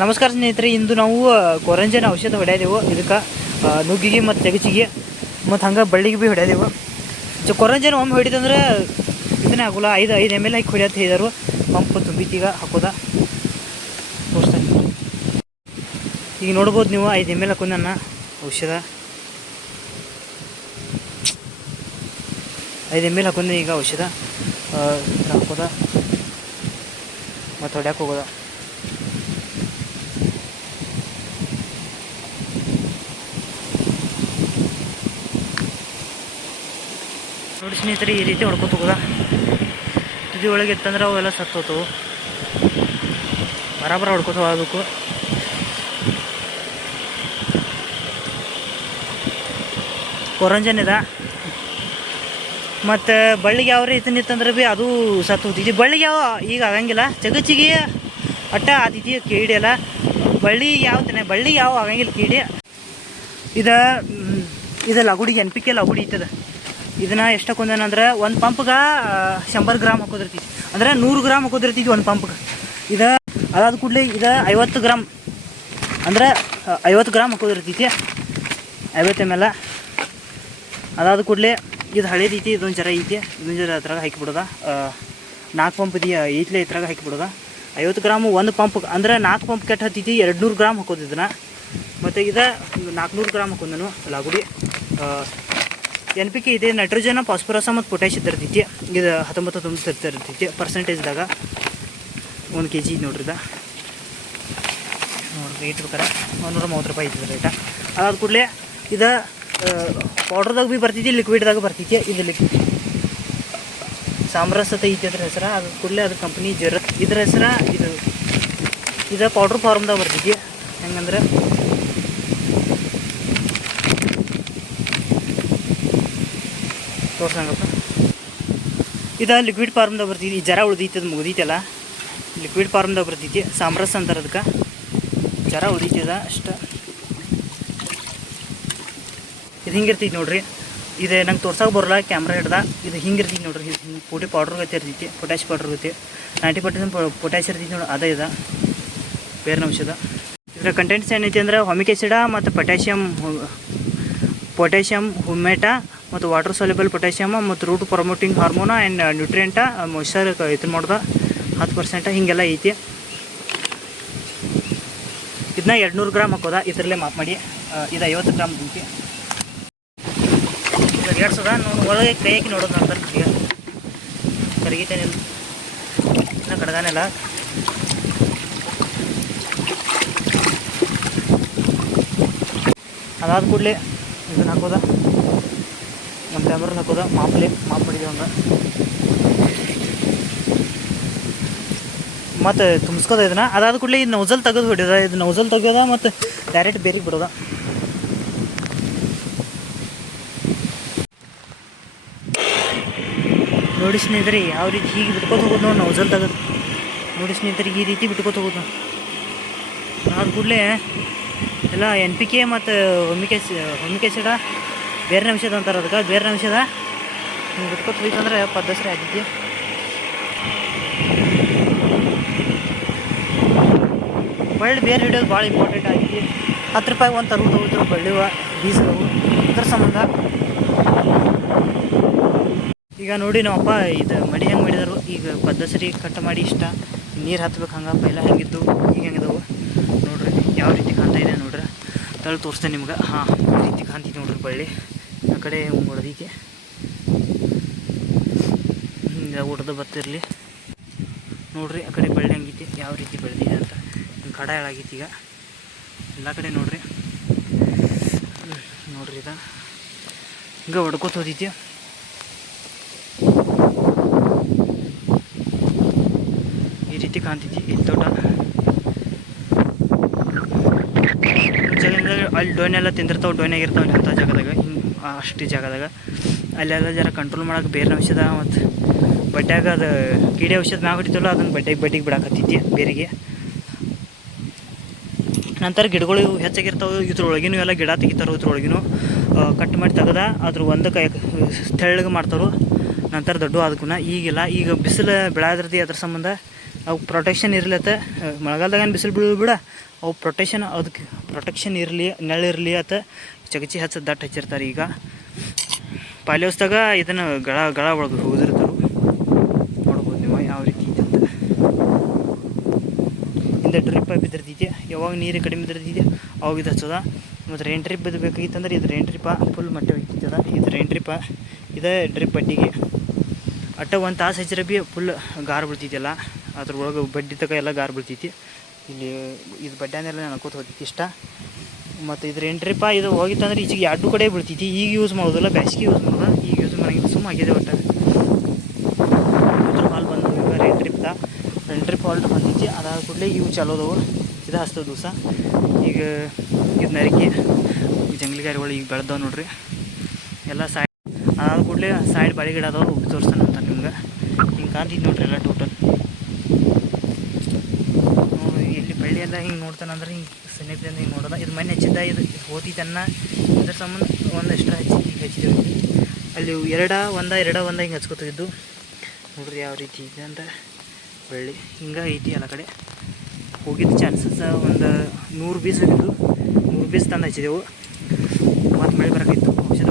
ನಮಸ್ಕಾರ ಸ್ನೇಹಿತರೆ, ಇಂದು ನಾವು ಕೊರಂಜನ ಔಷಧ ಹೊಡ್ಯಾದೆವು. ಇದಕ್ಕೆ ನುಗ್ಗಿಗೆ ಮತ್ತು ತೆಗಚಿಗೆ ಮತ್ತು ಹಂಗೆ ಬಳ್ಳಿಗೆ ಭೀ ಹೊಡ್ಯಾದೆವು. ಕೊರಂಜನ ಒಮ್ಮೆ ಹೊಡಿತಂದ್ರೆ ಇದನ್ನೇ ಆಗೋಲ್ಲ. 5 ml ಹಾಕಿ ಹೊಡ್ಯಂತ ಹೇಳಿದರು. ಪಂಪ್ ತುಂಬಿತೀಗ ಹಾಕೋದ ತೋರಿಸ್ತಾನೆ. ಈಗ ನೋಡ್ಬೋದು ನೀವು 5 ml ಹಾಕೊಂಡು ನನ್ನ ಔಷಧ 5 ml ಹಾಕೊಂಡೆ. ಈಗ ಔಷಧ ಹಾಕೋದ ಮತ್ತು ಹೊಡ್ಯಾಕೆ ಹೋಗೋದ. ನೋಡಿ ಸ್ನೇಹಿತರೆ, ಈ ರೀತಿ ಹೊಡ್ಕೊತ ಹೋಗೋದ. ತುದಿ ಒಳಗೆ ಇತ್ತಂದ್ರೆ ಅವೆಲ್ಲ ಸತ್ತೋತವು. ಬರಾಬರ ಹೊಡ್ಕೊತ ಹೋಗಬೇಕು. ಕೊರಂಜನ್ ಇದೆ. ಮತ್ತು ಬಳ್ಳಿಗೆ ಯಾವ ರೀತಿ ನಿತ್ತಂದ್ರೆ ಭೀ ಅದು ಸತ್ತು ಹೋಗ್ತಿದ್ವಿ. ಬಳ್ಳಿಗೆ ಯಾವ ಈಗ ಆಗಂಗಿಲ್ಲ. ಚಗಚಿಗೆ ಅಟ್ಟ ಆತಿಥಿ ಕೀಡಿ ಎಲ್ಲ. ಬಳ್ಳಿಗೆ ಯಾವ ಆಗಂಗಿಲ್ಲ ಕೀಡಿ. ಇದು ಲಗುಡಿಗೆ NPK ಲಗುಡಿ ಇರ್ತದ. ಇದನ್ನು ಎಷ್ಟು ಹಾಕೊಂಡೇನಂದ್ರೆ ಒಂದು ಪಂಪ್ಗೆ 100 ಗ್ರಾಮ್ ಹಾಕೋದಿರ್ತೈತಿ. ಅಂದ್ರೆ 100 ಗ್ರಾಮ್ ಹಾಕೋದಿರ್ತೈತಿ ಒಂದು ಪಂಪ್ಗೆ. ಅದಾದ ಕೂಡಲೇ 50 ಗ್ರಾಮ್ ಅಂದ್ರೆ 50 ಗ್ರಾಮ್ ಹಾಕೋದಿರ್ತೈತಿ, 50 ml. ಅದಾದ ಕೂಡಲೇ ಇದು ಹಳೇದೈತಿ, ಇದೊಂದು ಜರ ಐತಿ, ಇದೊಂದು ಜರ ಅದ್ರಾಗ ಹಾಕಿಬಿಡೋದ. 4 ಪಂಪ್ ಇದೆಯಾ ಐತ್ಲೆ ಇದ್ರಾಗ ಹಾಕಿಬಿಡೋದ. 50 ಗ್ರಾಮ್ ಒಂದು ಪಂಪ್ಗೆ ಅಂದ್ರೆ 4 ಪಂಪ್ ಕೆಟ್ಟ ಹತ್ತೈತಿ. 200 ಗ್ರಾಮ್ ಹಾಕೋದು ಇದನ್ನು. ಮತ್ತು 400 ಗ್ರಾಮ್ ಹಾಕೊಂಡನು ಲಾಗುಡಿ. NPK ಇದೆ, ನೈಟ್ರೋಜನ್, ಫಾಸ್ಫರಸ್ ಮತ್ತು ಪೊಟ್ಯಾಶ್ ಇದ್ದಿರ್ತೈತಿ. ಇದು 19 ಇರ್ತೈತಿ ಪರ್ಸೆಂಟೇಜ್ದಾಗ. 1 kg ನೋಡ್ರಿ. ನೋಡ್ರಿ ರೇಟ್ ಬೇಕಾರೆ 130 ರೂಪಾಯಿ ಐತಿ ರೇಟ. ಅದಾದ ಕೂಡಲೇ ಇದು ಪೌಡ್ರದಾಗ ಭೀ ಬರ್ತೈತಿ, ಲಿಕ್ವಿಡ್ದಾಗ ಬರ್ತೈತಿ. ಇದು ಲಿಕ್ವಿಡ್ ಸಾಮ್ರಸ್ ಅಂತ ಐತಿ ಅದ್ರ ಹೆಸರು. ಅದ್ರ ಕೂಡಲೇ ಅದು ಕಂಪ್ನಿ ಇದ್ರ ಹೆಸರು. ಇದು ಪೌಡ್ರ್ ಫಾರ್ಮ್ದಾಗ ಬರ್ತೈತಿ. ಹೆಂಗಂದ್ರೆ ತೋರ್ಸಂಗಪ್ಪ. ಇದು ಲಿಕ್ವಿಡ್ ಫಾರ್ಮ್ದಾಗ ಬರ್ತೈತಿ. ಜರ ಉಳ್ದೈತಿ, ಅದು ಮುಗ್ದೈತಲ್ಲ. ಲಿಕ್ವಿಡ್ ಫಾರ್ಮ್ದಾಗ ಬರ್ತೈತಿ. ಸಾಮ್ರಸ್ ಅಂತಾರೆ ಅದಕ್ಕೆ. ಜರ ಉಳ್ದೈತಿ ಅಷ್ಟು. ಇದು ಹಿಂಗಿರ್ತೈತಿ ನೋಡ್ರಿ. ಇದು ನಂಗೆ ತೋರ್ಸಕ್ಕೆ ಬರೋಲ್ಲ ಕ್ಯಾಮ್ರಾ ಹಿಡ್ದ. ಇದು ಹಿಂಗಿರ್ತೈತಿ ನೋಡ್ರಿ. ಹಿಂಗೆ ಪೌಡ್ರ್ ಗತಿ ಇರ್ತೈತಿ, ಪೊಟ್ಯಾಶ್ ಪೌಡ್ರ್ ಗತಿ. 90% ಪೊಟ್ಯಾಶ್ ಇರ್ತೈತಿ ನೋಡಿ. ಅದೇ ಇದು ಬೇರೆ ಔಷಧ. ಇದರ ಕಂಟೆಂಟ್ಸ್ ಏನೈತಿ ಅಂದ್ರೆ ಹೊಮಿಕ್ ಆ್ಯಸಿಡ ಮತ್ತು ಪೊಟ್ಯಾಷಿಯಮ್ ಹುಮೆಟ ಮತ್ತು ವಾಟರ್ ಸೊಲ್ಯುಬಲ್ ಪೊಟ್ಯಾಷಿಯಮ್ ಮತ್ತು ರೂಟ್ ಪ್ರಮೋಟಿಂಗ್ ಹಾರ್ಮೋನ ಆ್ಯಂಡ್ ನ್ಯೂಟ್ರಿಯೆಂಟ ಮಾಯ್ಶ್ಚರ್ ಇದನ್ನು ಮಾಡ್ದ 10% ಹಿಂಗೆಲ್ಲ ಐತಿ. ಇದನ್ನ 200 ಗ್ರಾಮ್ ಹಾಕೋದ. ಇದರಲ್ಲೇ ಮಾಪ್ ಮಾಡಿ. ಇದು 50 ಗ್ರಾಮ್ ಐತಿ. ಇದು ಎಡ್ಸದ ಒಳಗೆ ಕೈ ಹಾಕಿ ನೋಡೋದು ನಂತರ ಈಗ ಕರಗಿತೇನಿಲ್ಲ, ಇನ್ನೂ ಕಡ್ದಾನೆಲ್ಲ. ಅದಾದ ಕೂಡಲೇ ಇದನ್ನು ಹಾಕೋದ, ನಮ್ಮ ಕ್ಯಾಮ್ರಲ್ಲಿ ಹಾಕೋದ. ಮಾಪ್ ಮಾಡಿದ್ದೇವೆ ಹಂಗೆ. ಮತ್ತು ತುಂಬಿಸ್ಕೋದ ಇದನ್ನು. ಅದಾದ ಕೂಡಲೇ ಇದು ನೌಸಲ್ ತೆಗೆದು ಹೊಡ್ಯೋದ. ಇದು ನೌಸಲ್ ತೆಗ್ಯೋದ ಮತ್ತು ಡೈರೆಕ್ಟ್ ಬೇರಿಗೆ ಬಿಡೋದ. ನೋಡಿ ಸ್ನೇಹಿತರೆ, ಯಾವ ರೀತಿ ಹೀಗೆ ಬಿಟ್ಕೋತ ಹೋಗೋದು ನೋಡಿ. ನೌಸಲ್ ತೆಗೆದು ನೋಡಿ ಸ್ನೇಹಿತರೆ, ಈ ರೀತಿ ಬಿಟ್ಕೋತ ಹೋಗೋದು. ಅದಾದ ಕೂಡಲೇ ಎಲ್ಲ NPK ಮತ್ತು ಹೊಮಿಕ್ ಆ್ಯಸಿಡ ಬೇರೆ ಔಷಧ ಅಂತಾರೆ ಅದಕ್ಕೆ. ಬೇರೆ ಔಷಧ ಹಿಂಗೆ ಬಿಟ್ಕೊತ ಹೋಯ್ತಂದ್ರೆ ಪದ್ದಸರಿ ಆಗ್ತೈತಿ. ಬಳ್ಳಿ ಬೇರೆ ಹಿಡಿಯೋದು ಭಾಳ ಇಂಪಾರ್ಟೆಂಟ್ ಆಗೈತಿ. 10 ರೂಪಾಯಿ ಒಂದು ತರು ತಗೋದ್ರು ಬಳ್ಳಿವ ಬೀಜದವು. ಇದ್ರ ಸಂಬಂಧ ಈಗ ನೋಡಿ ನಮ್ಮಪ್ಪ ಇದು ಮಡಿ ಹೆಂಗೆ ಮಾಡಿದರು. ಈಗ ಪದ್ದಸರಿ ಕಟ್ ಮಾಡಿ ಇಷ್ಟ ನೀರು ಹತ್ಬೇಕು. ಹಂಗೆ ಪೈಲ ಹೆಂಗಿದ್ದು ಈಗ ಹೆಂಗಿದವು ನೋಡ್ರಿ. ಯಾವ ರೀತಿ ಕಾಣ್ತಾ ಇದೆ ನೋಡ್ರಿ. ತಳಿ ತೋರಿಸ್ತೇನೆ ನಿಮ್ಗೆ. ಹಾಂ, ಈ ರೀತಿ ಕಾಣ್ತೈತಿ ನೋಡ್ರಿ ಬಳ್ಳಿ. ಆ ಕಡೆ ಹೊಡೆದೈತಿ. ಊಟದ ಬತ್ತಿರಲಿ ನೋಡ್ರಿ. ಆ ಕಡೆ ಬಳ್ಳಿ ಹಂಗೈತಿ, ಯಾವ ರೀತಿ ಬೆಳೆದಿದೆ ಅಂತ. ಕಡ ಹೇಳಾಗೈತಿ ಈಗ ಎಲ್ಲ ಕಡೆ ನೋಡ್ರಿ. ನೋಡ್ರಿ ಇದು ಹಿಂಗೆ ಹೊಡ್ಕೋತ ಹೋದೈತಿ. ಈ ರೀತಿ ಕಾಣ್ತೈತಿ ಇಲ್ಲಿ ತೋಟ. ಅಲ್ಲಿ ಡೋನೆಲ್ಲ ತಿಂದಿರ್ತಾವೆ, ಡೋನಾಗಿರ್ತಾವೆ ಅಂಥ ಜಾಗದಾಗ. ಹಿಂಗೆ ಅಷ್ಟು ಜಾಗದಾಗ ಅಲ್ಲೆಲ್ಲ ಜರ ಕಂಟ್ರೋಲ್ ಮಾಡೋಕೆ ಬೇರೆ ಔಷಧ ಮತ್ತು ಬಡ್ಡ್ಯಾಗ ಅದು ಕೀಡೆ ಔಷಧ ನಾವು ಹೊಡಿತೀವಲ್ಲ ಅದನ್ನು ಬಡ್ಡಿಗೆ ಬಿಡಾಕತ್ತೈತಿ ಬೇರೆಗೆ. ನಂತರ ಗಿಡಗಳು ಹೆಚ್ಚಾಗಿರ್ತಾವೆ. ಇದ್ರೊಳಗಿನೂ ಎಲ್ಲ ಗಿಡ ತೆಗಿತಾರೋ. ಇದ್ರೊಳಗಿನೂ ಕಟ್ ಮಾಡಿ ತೆಗೆದ ಅದ್ರ ಒಂದು ತೆಳ್ಳಗೆ ಮಾಡ್ತಾರೋ. ನಂತರ ದೊಡ್ಡ ಅದಕ್ಕೂ ಈಗಿಲ್ಲ. ಈಗ ಬಿಸಿಲು ಬೆಳೆದಿರ್ತೈತಿ, ಅದ್ರ ಸಂಬಂಧ ಅವು ಪ್ರೊಟೆಕ್ಷನ್ ಇರ್ಲತ್ತ ಮಳೆಗಾಲದಾಗ ಏನು ಬಿಸಿಲು ಬೀಳೋದು ಬಿಡ ಅವು ಅದಕ್ಕೆ ಪ್ರೊಟೆಕ್ಷನ್ ಇರಲಿ ನೆರಳಿರಲಿ ಅಂತ ಚಗಚಿ ಹಚ್ಚ ದಟ್ಟು ಹಚ್ಚಿರ್ತಾರೆ. ಈಗ ಪಾಲಿಯೋಸ್ದಾಗ ಇದನ್ನು ಗಳ ಒಳಗೆ ಹೋಗಿರ್ತಾರೆ, ನೋಡ್ಬೋದು ನೀವು ಯಾವ ರೀತಿ ಇದೆ ಅಂತ. ಹಿಂದೆ ಡ್ರಿಪ್ ಬಿದ್ದಿರ್ತೈತಿ, ಯಾವಾಗ ನೀರು ಕಡಿಮೆ ಇದ್ದಿರ್ತೈತಿ ಅವಾಗ ಇದು ಹಚ್ಚೋದ. ಮತ್ತು ರೈನ್ ಡ್ರಿಪ್ ಬೇಕಾಗಿತ್ತಂದ್ರೆ ಇದು ರೈನ್ ಡ್ರಿಪ್ಪ ಫುಲ್ ಮಟ್ಟ ಹೋಗ್ತೈತದ. ಇದು ರೈನ್ ಡ್ರಿಪ್ಪ, ಇದೇ ಡ್ರಿಪ್ ಬಡ್ಡಿಗೆ ಅಟ್ಟ ಒಂದು ತಾಸು ಹಚ್ಚಿರ ಭೀ ಫುಲ್ ಗಾರ್ ಬೀಳ್ತೈತಿಲ್ಲ, ಅದ್ರೊಳಗೆ ಬಡ್ಡಿ ತಕ ಎಲ್ಲ ಗಾರ್ ಬೀಳ್ತೈತಿ. ಇಲ್ಲಿ ಇದು ಬಡ್ಡ್ಯಾನೆಲ್ಲ ನಡ್ಕೋತ ಹೋಗ್ತೈತಿ ಇಷ್ಟ. ಮತ್ತು ಇದು ರೈನ್ ಡ್ರಿಪ್ಪ ಇದು ಹೋಗಿತ್ತಂದ್ರೆ ಈಚೆಗೆ ಎರಡು ಕಡೆ ಬೀಳ್ತೈತಿ. ಈಗ ಯೂಸ್ ಮಾಡೋದಿಲ್ಲ, ಬ್ಯಾಸಿಗೆ ಯೂಸ್ ಮಾಡೋದು. ಈಗ ಯೂಸ್ ಮಾಡೋಂಗಿಲ್ಲ, ಸುಮ್ಮ ಆಗಿದೆ ಒಟ್ಟು. ಮೂತ್ರ ಹಾಲು ಬಂದು ಈಗ ರೈನ್ ಡ್ರಿಪ್ ಹಾಲ್ಟ್ ಬಂದೈತಿ. ಅದಾದ ಕೂಡಲೇ ಇವು ಚಲೋದವು, ಇದು ಹಸ್ತದ ದಿವಸ. ಈಗ ಇದು ನರಿಕೆ ಜಂಗ್ಲಿಗಾರಿಗಳು ಈಗ ಬೆಳೆದವು ನೋಡ್ರಿ ಎಲ್ಲ. ಅದಾದ ಕೂಡಲೇ ಸೈಡ್ ಬಾಳೆ ಗಿಡ ಅದಾವ, ಹೋಗಿ ತೋರಿಸ್ತಾನೆ ಅಂತ ನಿಮ್ಗೆ. ಹಿಂಗೆ ಕಾಣ್ತೈತಿ ನೋಡ್ರಿ ಎಲ್ಲ ಟೋಟಲ್. ಇಲ್ಲಿ ಬಳ್ಳಿ ಎಲ್ಲ ಹಿಂಗೆ ನೋಡ್ತಾನಂದ್ರೆ ಹಿಂಗೆ ಸನಿಪದಿಂದ ಹಿಂಗೆ ನೋಡೋದ. ಇದು ಮನೆ ಹಚ್ಚಿದ್ದ, ಇದು ಹೋತಿತನ್ನ ಇದ್ರ ಸಂಬಂಧ ಒಂದು ಎಕ್ಸ್ಟ್ರಾ ಹಚ್ಚಿದ್ದೇವೆ. ಅಲ್ಲಿ ಎರಡ ಹಿಂಗೆ ಹಚ್ಕೋತಿದ್ದು ನೋಡ್ರಿ ಯಾವ ರೀತಿ ಇದೆ ಅಂತ. ಬೆಳ್ಳಿ ಹಿಂಗೆ ಐತಿ ಎಲ್ಲ ಕಡೆ. ಹೋಗಿದ್ದು ಚಾನ್ಸಸ್ ಒಂದು 100 ಬೀಸ್ ಹೋಗಿದ್ದು, 100 ಬೀಸ್ ತಂದು ಹಚ್ಚಿದೆವು. ಮತ್ತು ಮಳೆ ಬರೋಕ್ಕಿತ್ತು, ಔಷಧ